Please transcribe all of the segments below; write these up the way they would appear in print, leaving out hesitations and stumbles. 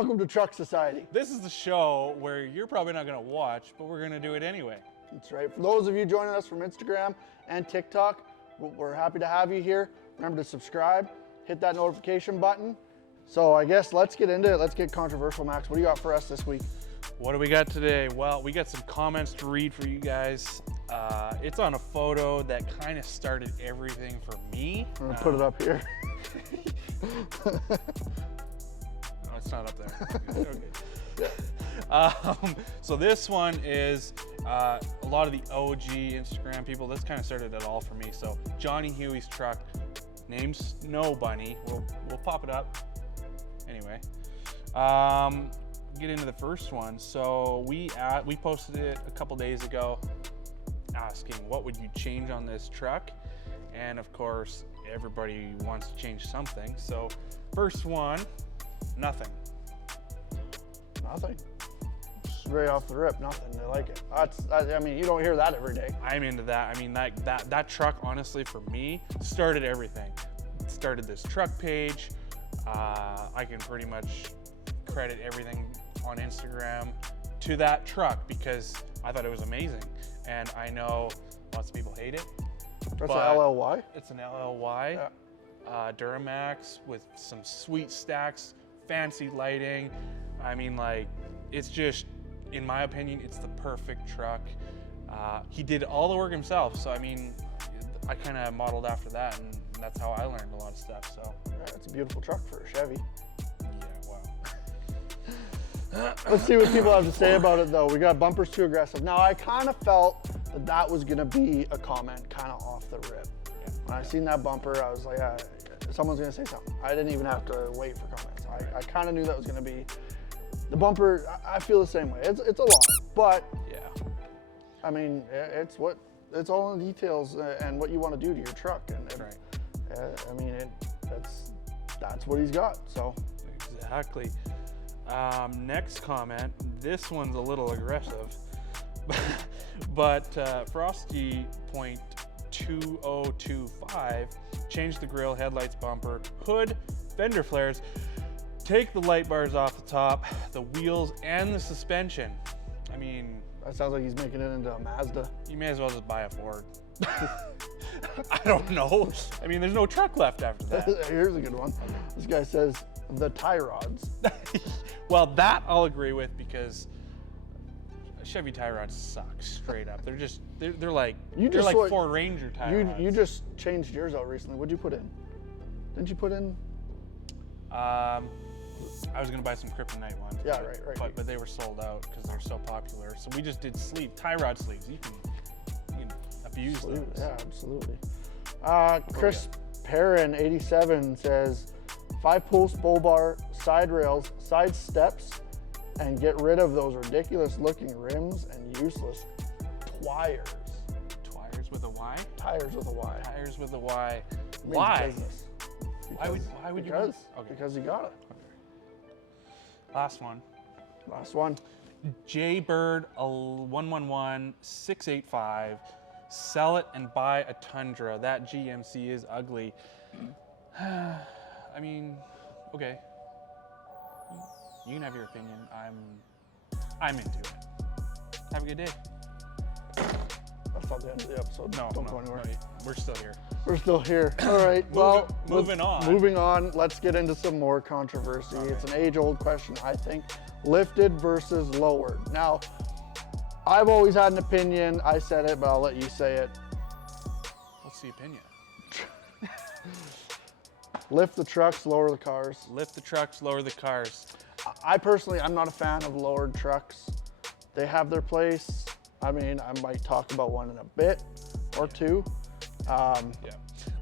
welcome to Truck Society. This is the show where you're probably not going to watch, but we're going to do it anyway. That's right. For those of you joining us from Instagram and TikTok, we're happy to have you here. Remember to subscribe, hit that notification button. So I guess let's get into it. Let's get controversial, Max. What do you got for us this week? What do we got today? Well, we got some comments to read for you guys. It's on a photo that kind of started everything for me. I'm gonna put it up here. No, it's not up there. Okay. So this one is a lot of the OG Instagram people. This kind of started it all for me. So Johnny Huey's truck, named Snow Bunny. We'll pop it up. Anyway, get into the first one. So we posted it a couple days ago, asking what would you change on this truck, and of course everybody wants to change something. So first one, nothing. Nothing. Just right off the rip, nothing. I like it. I mean, you don't hear that every day. I'm into that. I mean, that truck, honestly, for me, started everything. It started this truck page. I can pretty much credit everything on Instagram to that truck because I thought it was amazing. And I know lots of people hate it. That's an LLY? It's an LLY. Yeah. Duramax with some sweet stacks, fancy lighting. I mean, like, it's just, in my opinion, it's the perfect truck. He did all the work himself, so I mean, I kind of modeled after that, and that's how I learned a lot of stuff. So Yeah, it's a beautiful truck for a Chevy. yeah, wow. Let's see what people have to say about it, though. We got bumpers too aggressive. Now, I kind of felt that was going to be a comment kind of off the rip. Yeah. When I seen that bumper, I was like, someone's going to say something. I didn't even have to wait for comments. I kind of knew that was going to be the bumper. I feel the same way. It's a lot, but Yeah. I mean, it's all in the details and what you want to do to your truck. And Right. I mean, that's what he's got. So Exactly. Next comment. This one's a little aggressive, but Frosty Point 2025 changed the grille, headlights, bumper, hood, fender flares, take the light bars off the top, the wheels, and the suspension. I mean, that sounds like he's making it into a Mazda. you may as well just buy a Ford. I don't know. I mean, there's no truck left after that. Here's a good one. This guy says the tie rods. Well, that I'll agree with because Chevy tie rods suck straight up. They're like Ford Ranger tie rods. You just changed yours out recently. What'd you put in? Didn't you put in? I was gonna buy some Kryptonite ones. Yeah, right. But they were sold out because they're so popular. So we just did tie rod sleeves. You can abuse those. Yeah, absolutely. Chris Perrin 87 says 5-post bull bar, side rails, side steps, and get rid of those ridiculous looking rims and useless twires. Twires with a Y? Tires with a Y. Tires with a Y. Means Why? business. Why would you? Because Okay. because you got it. Last one. Last one. Jaybird 111685. Sell it and buy a Tundra. That GMC is ugly. I mean, okay. You can have your opinion. I'm into it. Have a good day. That's not the end of the episode. No, Don't go anywhere. no, we're still here. We're still here. All right. Well, moving on. Moving on. Let's get into some more controversy. Okay. It's an age-old question, I think. Lifted versus lowered. Now, I've always had an opinion. I said it, but I'll let you say it. What's the opinion? Lift the trucks, lower the cars. Lift the trucks, lower the cars. I personally, I'm not a fan of lowered trucks. They have their place. I mean, I might talk about one in a bit or two. Yeah.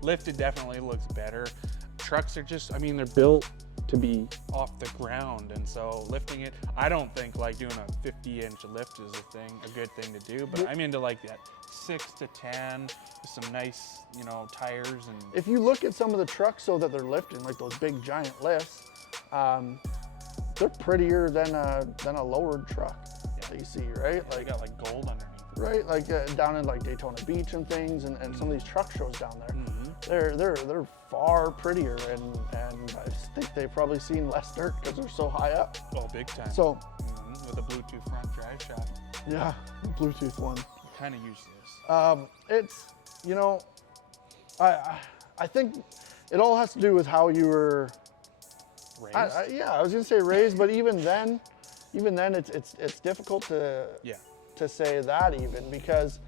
Lifted definitely looks better. Trucks are just, I mean, they're built to be off the ground, and so lifting it, I don't think like doing a 50-inch lift is a good thing to do, but I'm into like that 6 to 10 with some nice, tires. And if you look at some of the trucks so that they're lifting, like those big giant lifts, they're prettier than a lowered truck that you see, right? They got like gold underneath. Right, like down in like Daytona Beach and things, and some of these truck shows down there. Mm-hmm. they're far prettier, and I think they've probably seen less dirt because they're so high up. Oh, big time. So with a Bluetooth front drive shaft. yeah, Bluetooth one. Kind of useless. It's, you know, I think it all has to do with how you were Raised? I was gonna say raised, but even then it's difficult to say that, even because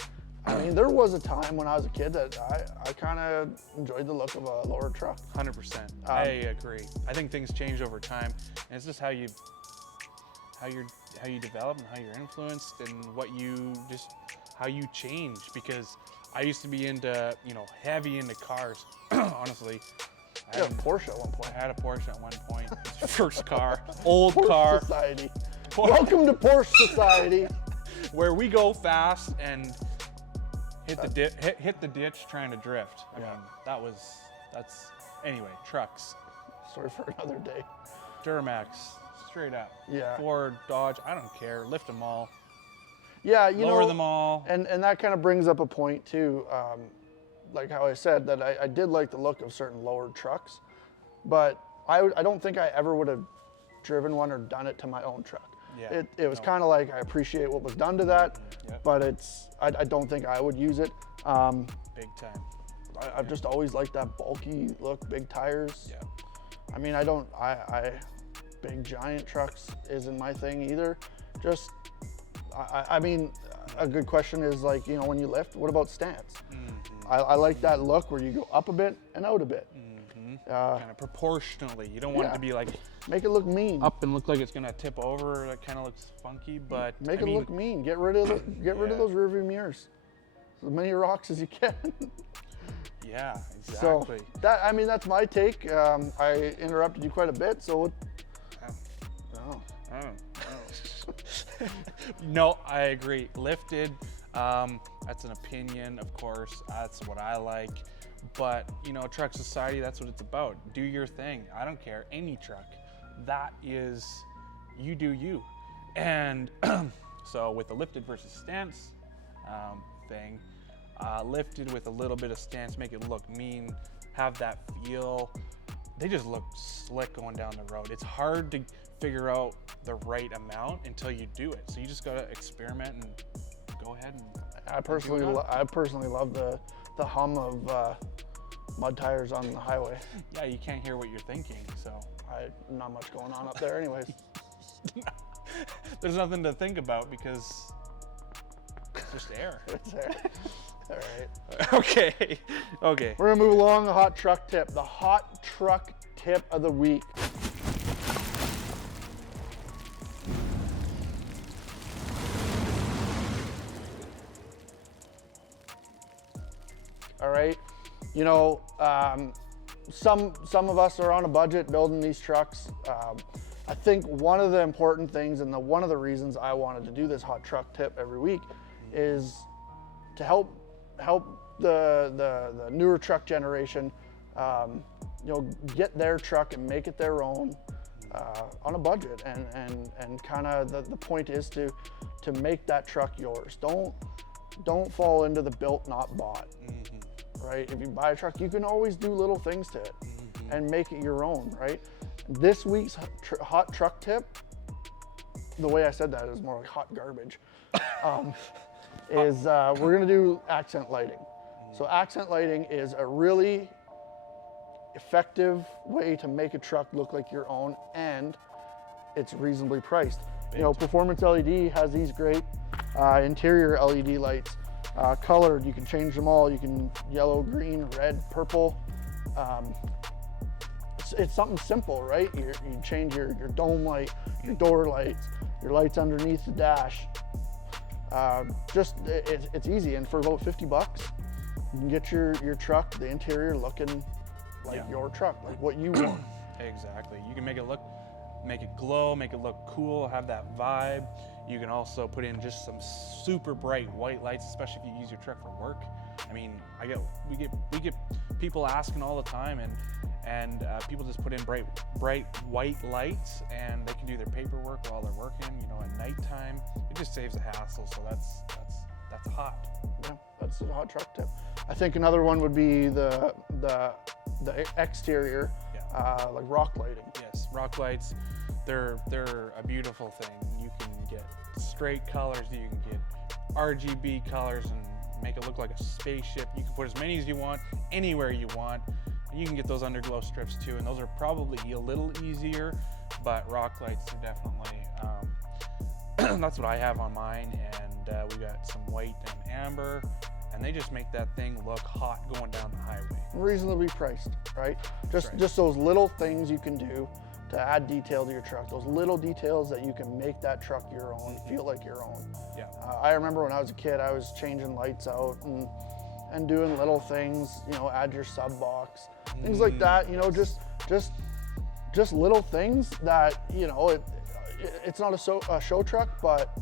I mean there was a time when I was a kid that I kind of enjoyed the look of a lower truck. 100%. I agree. I think things change over time, and it's just how you develop and how you're influenced and how you change. Because I used to be heavy into cars. Honestly, I had a Porsche at one point. I had a Porsche at one point. First car, old Porsche car. Society. Welcome to Porsche Society, where we go fast and hit the ditch trying to drift. I mean, anyway, trucks. Story for another day. Duramax, straight up. Yeah. Ford, Dodge, I don't care. Lift them all. Yeah, Lower them all. And that kind of brings up a point too. Like how I said that I did like the look of certain lowered trucks, but I don't think I ever would have driven one or done it to my own truck. Yeah. It was kind of like I appreciate what was done to that, but I don't think I would use it. Big time. I've just always liked that bulky look, big tires. Yeah. I mean, big giant trucks isn't my thing either. Just, I mean, a good question is like, you know, when you lift, what about stance? I like that look where you go up a bit and out a bit. Kind of proportionally. You don't want it to be like make it look mean. Up and look like it's gonna tip over. That kind of looks funky, but make it look mean. Get rid of those rearview mirrors. As many rocks as you can. Yeah, exactly. So that's my take. I interrupted you quite a bit, so. No, I agree. Lifted. That's an opinion, of course. That's what I like. But, you know, Truck Society, that's what it's about. Do your thing. I don't care. Any truck. That is, you do you. And so with the lifted versus stance thing, lifted with a little bit of stance, make it look mean, have that feel. They just look slick going down the road. It's hard to figure out the right amount until you do it. So you just got to experiment and go ahead and I personally love the hum of mud tires on the highway. Yeah, you can't hear what you're thinking, so. Not much going on up there anyways. There's nothing to think about because it's just air. It's air. All right. Okay. We're gonna move along. The hot truck tip. The hot truck tip of the week. All right, you know, some of us are on a budget building these trucks. I think one of the important things and one of the reasons I wanted to do this hot truck tip every week is to help the newer truck generation, you know, get their truck and make it their own on a budget. And kind of the point is to make that truck yours. Don't fall into the built not bought. Right? If you buy a truck, you can always do little things to it and make it your own, right? This week's hot truck tip, the way I said that is more like hot garbage, is we're gonna do accent lighting. So accent lighting is a really effective way to make a truck look like your own, and it's reasonably priced. You know, Performance LED has these great interior LED lights. Colored, you can change them all. You can yellow, green, red, purple. It's something simple, right? You change your dome light, your door lights, your lights underneath the dash. It's easy, and for about 50 bucks, you can get your truck, the interior looking like your truck, like what you want. Exactly. You can make it glow, make it look cool, have that vibe. You can also put in just some super bright white lights, especially if you use your truck for work. I mean, we get people asking all the time, and people just put in bright white lights, and they can do their paperwork while they're working. You know, at nighttime, it just saves a hassle. So that's hot. Yeah, that's a hot truck tip. I think another one would be the exterior, like rock lighting. Yes, rock lights. They're a beautiful thing. You can get straight colors. You can get RGB colors and make it look like a spaceship. You can put as many as you want, anywhere you want. And you can get those underglow strips too, and those are probably a little easier, but rock lights are definitely, that's what I have on mine, and we got some white and amber, and they just make that thing look hot going down the highway. Reasonably priced, right? Just those little things you can do to add detail to your truck, those little details that you can make that truck your own, feel like your own. Yeah. I remember when I was a kid, I was changing lights out and doing little things, you know, add your sub box, things like that, you know, just little things that, you know, it's not a show truck, but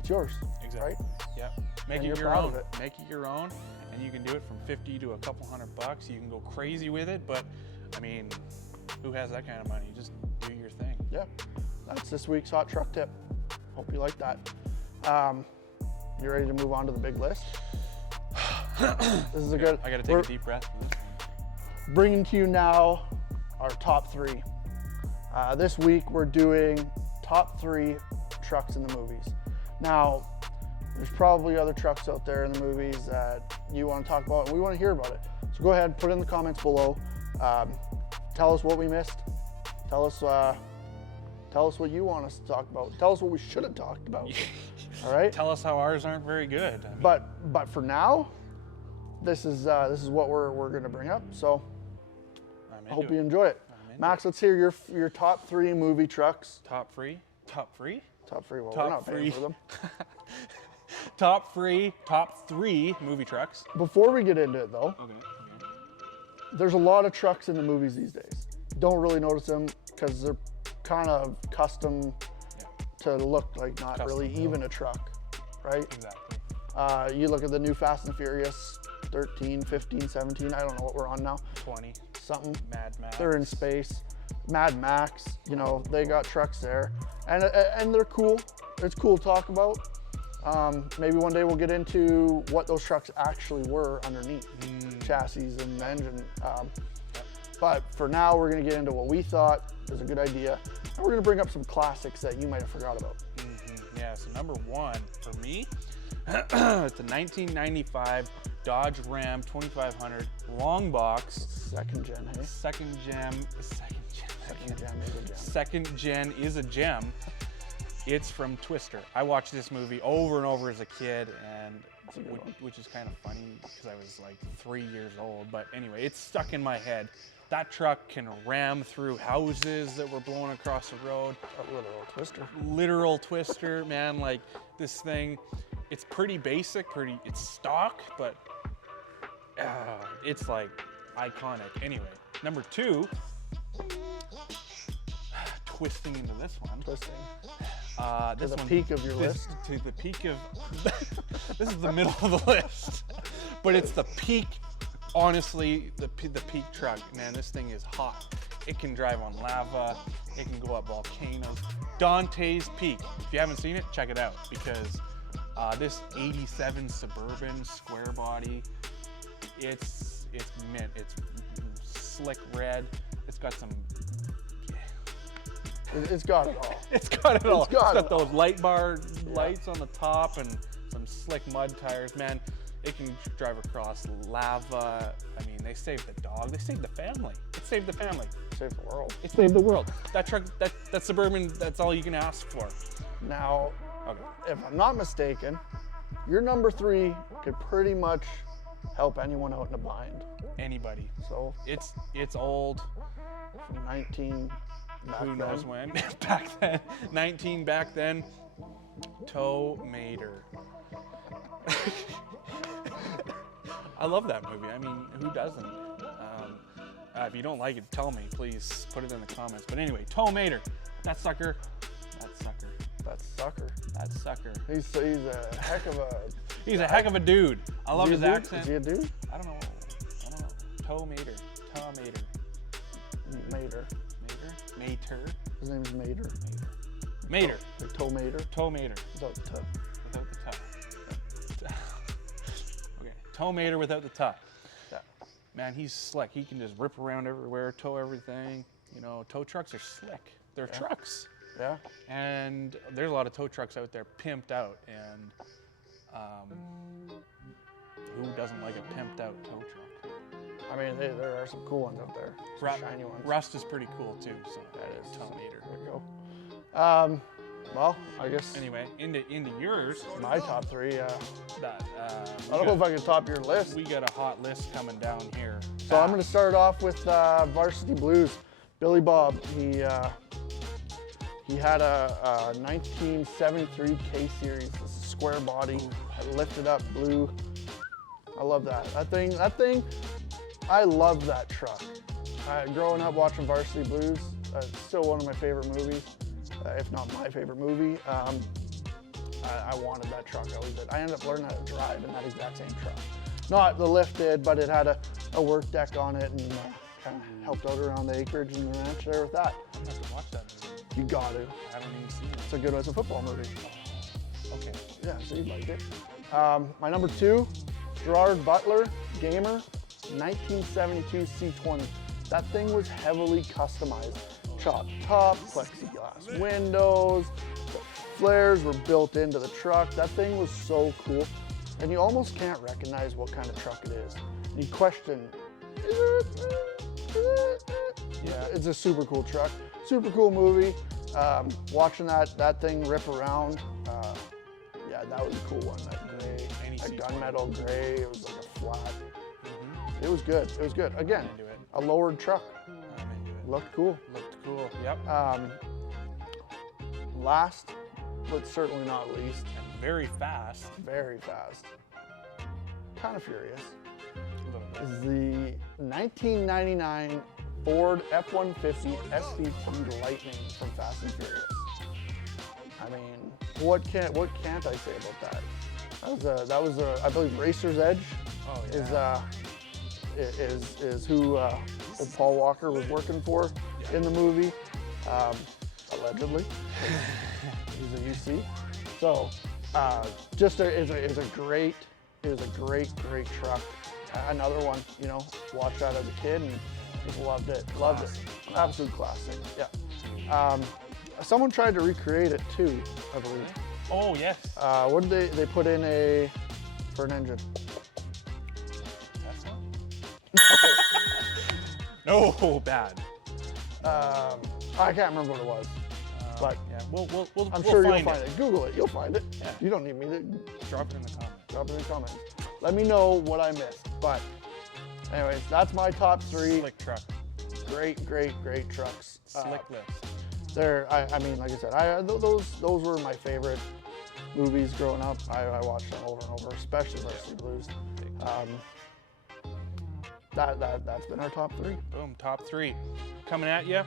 it's yours, Exactly. right? Yeah. Make And it you're your proud own. of it. Make it your own, and you can do it from 50 to a couple $100. You can go crazy with it, but I mean, who has that kind of money? Just do your thing. Yeah, that's this week's hot truck tip. Hope you like that. You ready to move on to the big list? This is a good. I gotta take a deep breath. Bringing to you now our top 3. This week we're doing top 3 trucks in the movies. Now, there's probably other trucks out there in the movies that you want to talk about and we want to hear about it. So go ahead, put it in the comments below. Tell us what we missed. Tell us what you want us to talk about. Tell us what we should have talked about. All right. Tell us how ours aren't very good. I mean, But for now, this is what we're gonna bring up. So I hope you enjoy it. Max, let's hear your top 3 movie trucks. Top 3. Top 3. Top 3. Well, Top we're not paying 3. for them. Top 3 movie trucks. Before we get into it, though, Okay. there's a lot of trucks in the movies these days. Don't really notice them because they're kind of custom to look like not Custom really built. even a truck, right? Exactly. You look at the new Fast and Furious, 13, 15, 17, I don't know what we're on now, 20. something. Mad Max. They're in space. Mad Max, you know, they got trucks there. And they're cool. It's cool to talk about. Maybe one day we'll get into what those trucks actually were underneath, chassis and engine. But for now, we're gonna get into what we thought was a good idea. And we're gonna bring up some classics that you might have forgot about. Yeah, so number 1 for me, it's a 1995 Dodge Ram 2500 long box. Second gen, hey? Second gen is a gem. Second gen is a gem. It's from Twister. I watched this movie over and over as a kid, and which is kind of funny because I was like 3 years old. But anyway, it's stuck in my head. That truck can ram through houses that were blowing across the road. A literal Twister. Literal Twister, man. Like this thing, it's pretty basic, it's stock, but it's like iconic. Anyway, number 2, twisting into this one. Twisting. This the one, peak of your list? To the peak of, this is the middle of the list, but it's the peak, honestly, the peak truck. Man, this thing is hot. It can drive on lava. It can go up volcanoes. Dante's Peak. If you haven't seen it, check it out because this 87 Suburban square body, it's mint. It's slick red. It's got some. It's got it all. It's got it all. It's got those light bar lights on the top and some slick mud tires. Man, it can drive across lava. I mean, they saved the dog. They saved the family. It saved the family. Save the world. It saved the world. That truck, that Suburban, that's all you can ask for. Now, Okay. if I'm not mistaken, your number 3 could pretty much help anyone out in a bind. Anybody. So It's old. from 19 back Who knows then. when? Back then. 19 back then. Tow Mater. I love that movie. I mean, who doesn't? If you don't like it, tell me. Please put it in the comments. But anyway, Tow Mater. That sucker. That sucker. That sucker. He's a heck of a. He's a heck of a dude. I love Is his he a dude? accent. Is he a dude? I don't know. Tow Mater. Tow Mater. Mater. Mater? Mater. His name's Mater. Mater. Like Tow Mater. Tow Mater. Without the toe. Without the toe. Okay. tow mater without the tuck. Yeah. Man, he's slick. He can just rip around everywhere, tow everything. You know, tow trucks are slick. They're trucks. Yeah. And there's a lot of tow trucks out there pimped out. And who doesn't like a pimped out tow truck? I mean, there are some cool ones out there. Some shiny ones. Rust is pretty cool too. So That is. tow mater. There you go. Well, I guess Anyway, into yours. my top 3. That I don't know if I can top your list. we got a hot list coming down here. So I'm going to start off with Varsity Blues. Billy Bob, he had a 1973 K Series, this square body, lifted up blue. I love that. That thing. I love that truck. Growing up watching Varsity Blues, it's still one of my favorite movies, if not my favorite movie. I wanted that truck, always did. I ended up learning how to drive in that exact same truck. Not the lifted, but it had a work deck on it and kind of helped out around the acreage and the ranch there with that. I'm gonna have to watch that movie. You got to. I haven't even seen it. It's a good one. It's a football movie. Okay. Yeah, so you'd like it. My number 2, Gerard Butler, Gamer, 1972 C20. That thing was heavily customized. Chopped top, plexiglass windows, the flares were built into the truck. That thing was so cool. And you almost can't recognize what kind of truck it is. You question, yeah, it's a super cool truck. Super cool movie. Watching that thing rip around, yeah, that was a cool one. That gray, that gunmetal gray, it was like a flat. It was good. It was good. Again, Into it. a lowered truck. I'm into it. Looked cool. Looked cool. Yep. Last, but certainly not least, And very fast. very fast, kind of furious, A little bit. is the 1999 Ford F-150 SVT Lightning from Fast and Furious. I mean, what can't I say about that? That was I believe Racer's Edge Oh yeah. is who old Paul Walker was working for in the movie, allegedly. He's a UC. So just is a great truck. Another one, you know, watched that as a kid and just loved it. Loved it. Absolute classic. Yeah. Someone tried to recreate it too, I believe. Oh yes. What did they put in for an engine? Tesla? No, bad. I can't remember what it was, but Yeah, we'll I'm we'll sure you'll find find it. Google it, you'll find it. Yeah. You don't need me to Drop it in the comments. drop it in the comments. Let me know what I missed. But anyways, that's my top 3. Slick truck. Great trucks. Slick list. I mean, like I said, those were my favorite movies growing up. I watched them over and over, especially Varsity Blues. That's been our top 3. Boom. Top 3 coming at you.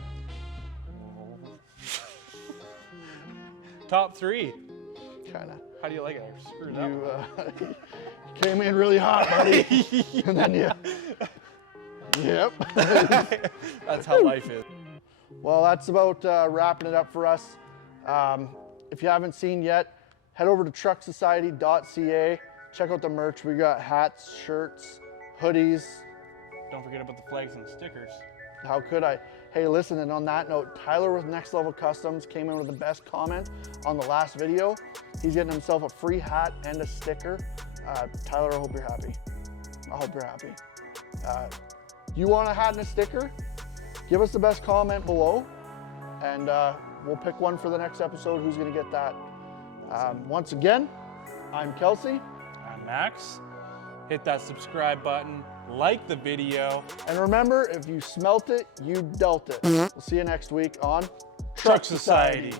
Top 3. Kind of. How do you like it? I screwed up. You came in really hot, buddy, and then yep. That's how life is. Well, that's about wrapping it up for us. If you haven't seen yet, head over to trucksociety.ca. Check out the merch. We got hats, shirts, hoodies. Don't forget about the flags and the stickers. How could I? Hey, listen, and on that note, Tyler with Next Level Customs came in with the best comment on the last video. He's getting himself a free hat and a sticker. Tyler, I hope you're happy. I hope you're happy. You want a hat and a sticker? Give us the best comment below, and we'll pick one for the next episode. Who's gonna get that? Once again, I'm Kelsey. I'm Max. Hit that subscribe button, like the video. And remember, if you smelt it, you dealt it. We'll see you next week on Truck Society.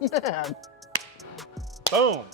Man. Boom.